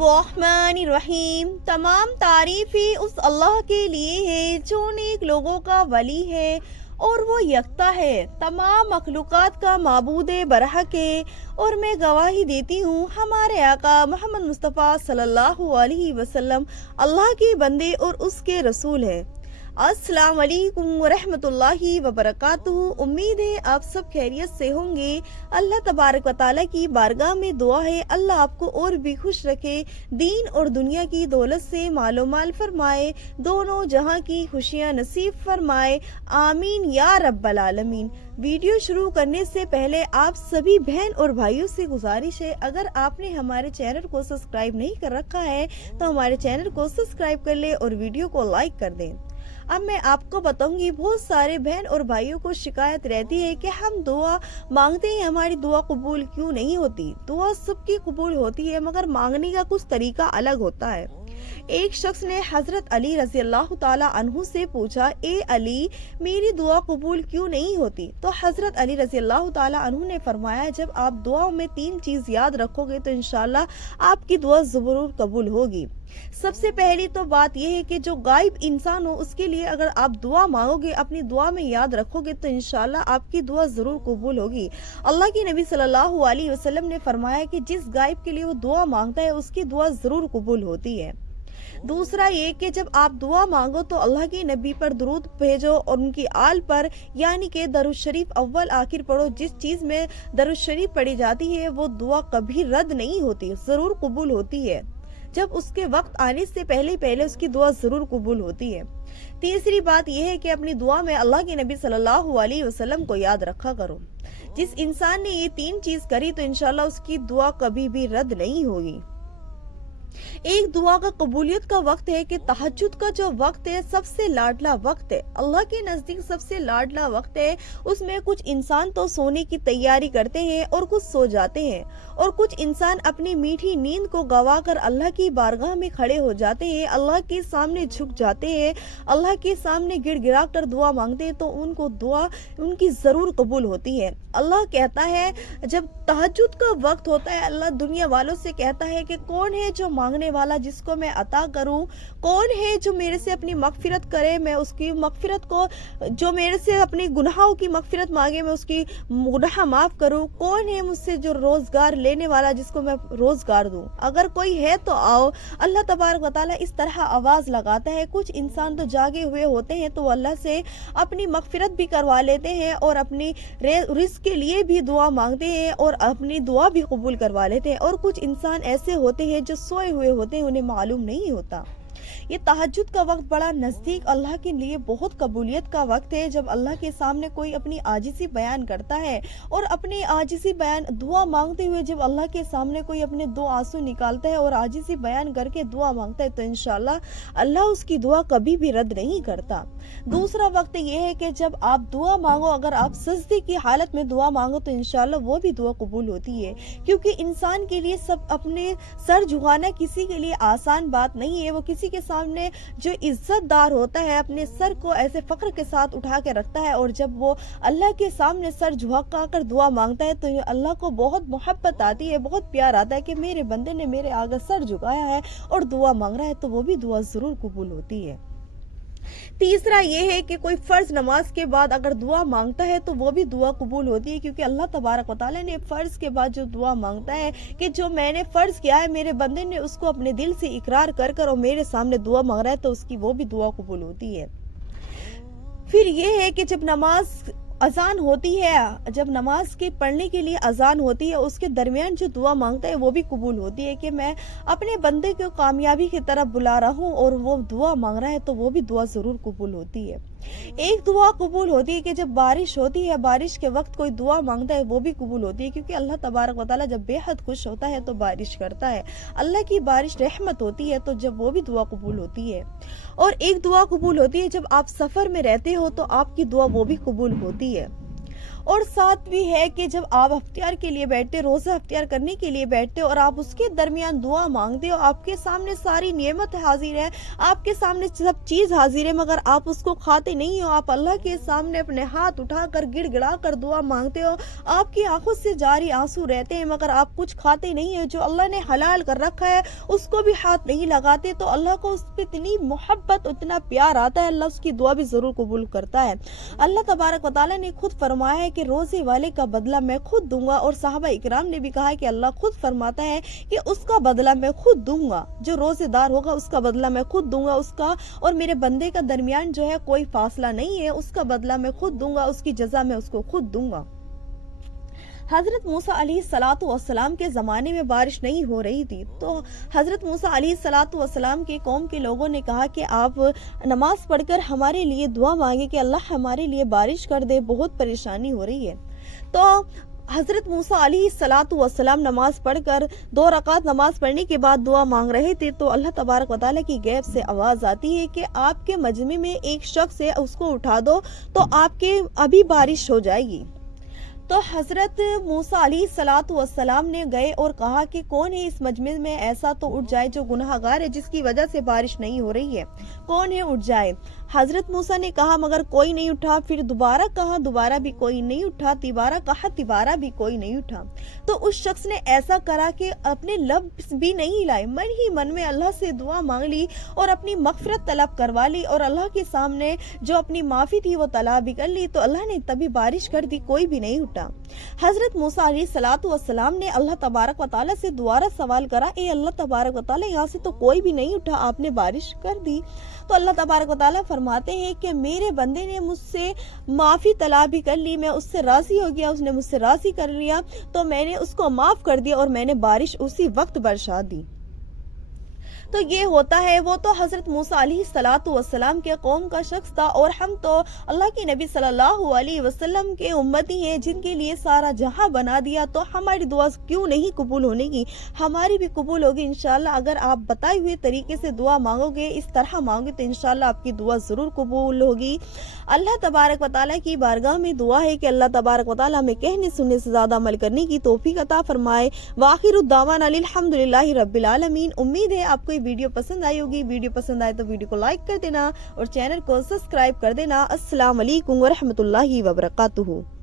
बिस्मिल्लाहिर्रहमानिर्रहीम। तमाम तारीफ़ें उस अल्लाह के लिए है जो नेक लोगों का वली है और वो यकता है, तमाम मखलूक़ात का माबूद बरहक है। और मैं गवाही देती हूँ हमारे आका मोहम्मद मुस्तफ़ा सल्लल्लाहु अलैहि वसल्लम अल्लाह के बंदे और उसके रसूल है। अस्सलाम वालेकुम वरहमतुल्लाहि वबरकातुहू। उम्मीद है आप सब खैरियत से होंगे। अल्लाह तबारक व तआला की बारगाह में दुआ है अल्लाह आपको और भी खुश रखे, दीन और दुनिया की दौलत से मालो माल फरमाए, दोनों जहां की खुशियां नसीब फरमाए, आमीन या रब्बल आलमीन। वीडियो शुरू करने से पहले आप सभी बहन और भाइयों से गुजारिश है, अगर आपने हमारे चैनल को सब्सक्राइब नहीं कर रखा है तो हमारे चैनल को सब्सक्राइब कर ले और वीडियो को लाइक कर दें। अब मैं आपको बताऊंगी, बहुत सारे बहन और भाइयों को शिकायत रहती है कि हम दुआ मांगते हैं, हमारी दुआ कबूल क्यों नहीं होती। दुआ सबकी कबूल होती है मगर मांगने का कुछ तरीका अलग होता है। एक शख्स ने हजरत अली रज़ी अल्लाह ताला अन्हु से पूछा, ए अली मेरी दुआ कबूल क्यों नहीं होती। तो हजरत अली रज़ी अल्लाह ताला अन्हु ने फरमाया, जब आप दुआ में 3 चीज याद रखोगे तो इंशाल्लाह आपकी दुआ जरूर कबूल होगी। सबसे पहली तो बात यह है कि जो गायब इंसान हो उसके लिए अगर आप दुआ मांगोगे, अपनी दुआ में याद रखोगे तो इंशाल्लाह आपकी दुआ जरूर कबूल होगी। अल्लाह के नबी सल्लल्लाहु अलैहि वसल्लम ने फरमाया कि जिस गायब के लिए वो दुआ मांगता है उसकी दुआ जरूर कबूल होती है। दूसरा ये कि जब आप दुआ मांगो तो अल्लाह के नबी पर दुरूद भेजो और उनकी आल पर, यानी कि दरूद शरीफ अव्वल आखिर पढ़ो। जिस चीज में दरूद शरीफ पढ़ी जाती है वो दुआ कभी रद्द नहीं होती, जरूर कबूल होती है। जब उसके वक्त आने से पहले उसकी दुआ जरूर कबूल होती है। तीसरी बात यह है कि अपनी दुआ में अल्लाह के नबी सल्लल्लाहु अलैहि वसल्लम को याद रखा करो। जिस इंसान ने ये 3 चीज करी तो इंशाल्लाह उसकी दुआ कभी भी रद्द नहीं होगी। एक दुआ का कबूलियत का वक्त है कि तहज्जुद का जो वक्त है सबसे लाडला वक्त है, अल्लाह के नजदीक सबसे लाडला वक्त है। उसमें कुछ इंसान तो सोने की तैयारी करते हैं और कुछ सो जाते हैं, और कुछ इंसान अपनी मीठी नींद को गवाकर अल्लाह की बारगाह में खड़े हो जाते हैं, अल्लाह के सामने झुक जाते हैं, अल्लाह के सामने गिड़गिड़ा कर दुआ मांगते हैं तो उनको दुआ उनकी जरूर कबूल होती है। अल्लाह कहता है जब तहज्जुद का वक्त होता है, अल्लाह दुनिया वालों से कहता है कि कौन है जो मांगने वाला जिसको मैं अता करूं, कौन है जो मेरे से अपनी मगफिरत करे, मैं उसकी मगफिरत को, जो मेरे से अपनी गुनाहों की मगफिरत मांगे मैं उसकी गुनाह माफ करूं, कौन है मुझसे जो रोजगार लेने वाला जिसको मैं रोजगार दूं, अगर कोई है तो आओ। अल्लाह तबारक व तआला इस तरह आवाज लगाता है। कुछ इंसान तो जागे हुए होते हैं तो अल्लाह से अपनी मगफिरत भी करवा लेते हैं और अपनी रिस्क के लिए भी दुआ मांगते हैं और अपनी दुआ भी कबूल करवा लेते हैं, और कुछ इंसान ऐसे होते हैं जो सोए हुए होते हैं, उन्हें मालूम नहीं होता। ये तहज्जुद का वक्त बड़ा नजदीक अल्लाह के लिए बहुत कबूलियत का वक्त है। जब अल्लाह के सामने कोई अपनी आजिज़ी बयान करता है और अपनी आजिज़ी बयान दुआ मांगते हुए जब अल्लाह के सामने कोई अपने 2 आंसू निकालता है और आजिज़ी बयान करके दुआ मांगता है तो इंशाल्लाह अल्लाह उसकी दुआ कभी भी रद्द नहीं करता। दूसरा वक्त यह है कि जब आप दुआ मांगो, अगर आप सजदे की हालत में दुआ मांगो तो इंशाल्लाह वो भी दुआ कबूल होती है, क्योंकि इंसान के लिए सब अपने सर झुकाना किसी के लिए आसान बात नहीं है। वो किसी के सामने जो इज्जतदार होता है अपने सर को ऐसे फख्र के साथ उठा के रखता है, और जब वो अल्लाह के सामने सर झुका कर दुआ मांगता है तो अल्लाह को बहुत मोहब्बत आती है, बहुत प्यार आता है कि मेरे बंदे ने मेरे आगे सर झुकाया है और दुआ मांग रहा है, तो वो भी दुआ जरूर कबूल होती है। तीसरा ये है कि कोई फर्ज नमाज के बाद अगर दुआ मांगता है तो वो भी दुआ कबूल होती है, क्योंकि अल्लाह तबारक व तआला ने फर्ज के बाद जो दुआ मांगता है कि जो मैंने फर्ज किया है मेरे बंदे ने उसको अपने दिल से इकरार कर और मेरे सामने दुआ मांग रहा है तो उसकी वो भी दुआ कबूल होती है। फिर ये है कि जब नमाज अजान होती है, जब नमाज के पढ़ने के लिए अजान होती है उसके दरमियान जो दुआ मांगता है वो भी कबूल होती है कि मैं अपने बंदे को कामयाबी की तरफ बुला रहा हूँ और वो दुआ मांग रहा है तो वो भी दुआ जरूर कबूल होती है। एक दुआ कबूल होती है कि जब बारिश होती है, बारिश के वक्त कोई दुआ मांगता है वो भी कबूल होती है, क्योंकि अल्लाह तबारक व तआला जब बेहद खुश होता है तो बारिश करता है, अल्लाह की बारिश रहमत होती है, तो जब वो भी दुआ कबूल होती है। और एक दुआ कबूल होती है जब आप सफर में रहते हो तो आपकी दुआ वो भी कबूल होती है। اور ساتھ بھی ہے کہ جب آپ افطار کے لیے بیٹھتے، روزہ افطار کرنے کے لیے بیٹھتے اور آپ اس کے درمیان دعا مانگتے ہو، آپ کے سامنے ساری نعمت حاضر ہے، آپ کے سامنے سب چیز حاضر ہے، مگر آپ اس کو کھاتے نہیں ہو، آپ اللہ کے سامنے اپنے ہاتھ اٹھا کر گڑ گڑا کر دعا مانگتے ہو، آپ کی آنکھوں سے جاری آنسو رہتے ہیں، مگر آپ کچھ کھاتے نہیں ہو، جو اللہ نے حلال کر رکھا ہے اس کو بھی ہاتھ نہیں لگاتے، تو اللہ کو اس پہ اتنی محبت، اتنا پیار آتا ہے، اللہ اس کی دعا بھی ضرور قبول کرتا ہے۔ اللہ تبارک و تعالیٰ نے خود فرمایا ہے کہ روزے والے کا بدلہ میں خود دوں گا، اور صحابہ اکرام نے بھی کہا ہے کہ اللہ خود فرماتا ہے کہ اس کا بدلہ میں خود دوں گا، جو روزے دار ہوگا اس کا بدلہ میں خود دوں گا، اس کا اور میرے بندے کا درمیان جو ہے کوئی فاصلہ نہیں ہے، اس کا بدلہ میں خود دوں گا، اس کی جزا میں اس کو خود دوں گا۔ حضرت موسیٰ علیہ السلام کے زمانے میں بارش نہیں ہو رہی تھی، تو حضرت موسیٰ علیہ السلام کے قوم کے لوگوں نے کہا کہ آپ نماز پڑھ کر ہمارے لیے دعا مانگے کہ اللہ ہمارے لیے بارش کر دے، بہت پریشانی ہو رہی ہے۔ تو حضرت موسیٰ علیہ السلام نماز پڑھ کر 2 رکعت نماز پڑھنے کے بعد دعا مانگ رہے تھے، تو اللہ تبارک و تعالیٰ کی غیب سے آواز آتی ہے کہ آپ کے مجمع میں ایک شخص ہے، اس کو اٹھا دو تو آپ کے ابھی بارش ہو جائے گی۔ تو حضرت موسیٰ علیہ السلام نے گئے اور کہا کہ کون ہے اس مجمع میں ایسا تو اٹھ جائے جو گناہ گار ہے، جس کی وجہ سے بارش نہیں ہو رہی ہے، کون ہے اٹھ جائے۔ حضرت موسیٰ نے کہا مگر کوئی نہیں اٹھا، پھر دوبارہ کہا، دوبارہ بھی کوئی نہیں اٹھا، تیبارہ کہا، تیبارہ بھی کوئی نہیں اٹھا۔ تو اس شخص نے ایسا کرا کہ اپنے لفظ بھی نہیں لائے، من ہی من میں اللہ سے دعا مانگ لی اور اپنی مغفرت طلب کروا لی، اور اللہ کے سامنے جو اپنی معافی تھی وہ طلب بھی کر لی، تو اللہ نے تبھی بارش کر دی، کوئی بھی نہیں اٹھا۔ حضرت موسیٰ علیہ السلام نے اللہ تبارک و تعالیٰ سے دوبارہ سوال کرا، اے اللہ تبارک و تعالیٰ، یہاں سے تو کوئی بھی نہیں اٹھا، آپ نے بارش کر دی۔ تو اللہ تبارک و تعالیٰ فرماتے ہیں کہ میرے بندے نے مجھ سے معافی طلب بھی کر لی، میں اس سے راضی ہو گیا، اس نے مجھ سے راضی کر لیا، تو میں نے اس کو معاف کر دیا اور میں نے بارش اسی وقت برسا دی۔ تو یہ ہوتا ہے، وہ تو حضرت موسیٰ علیہ السلام کے قوم کا شخص تھا، اور ہم تو اللہ کے نبی صلی اللہ علیہ وسلم کے امتی ہیں جن کے لیے سارا جہاں بنا دیا، تو ہماری دعا کیوں نہیں قبول ہونے کی؟ ہماری بھی قبول ہوگی انشاءاللہ، اگر آپ بتائے ہوئے طریقے سے دعا مانگو گے، اس طرح مانگو گے، تو انشاءاللہ آپ کی دعا ضرور قبول ہوگی۔ اللہ تبارک و تعالیٰ کی بارگاہ میں دعا ہے کہ اللہ تبارک و تعالیٰ ہمیں کہنے سننے سے زیادہ عمل کرنے کی توفیق عطا فرمائے۔ وآخر الدعوانا الحمدللہ رب العالمین۔ امید ہے آپ کو ویڈیو پسند آئی ہوگی، ویڈیو پسند آئے تو ویڈیو کو لائک کر دینا اور چینل کو سبسکرائب کر دینا۔ السلام علیکم ورحمۃ اللہ وبرکاتہ۔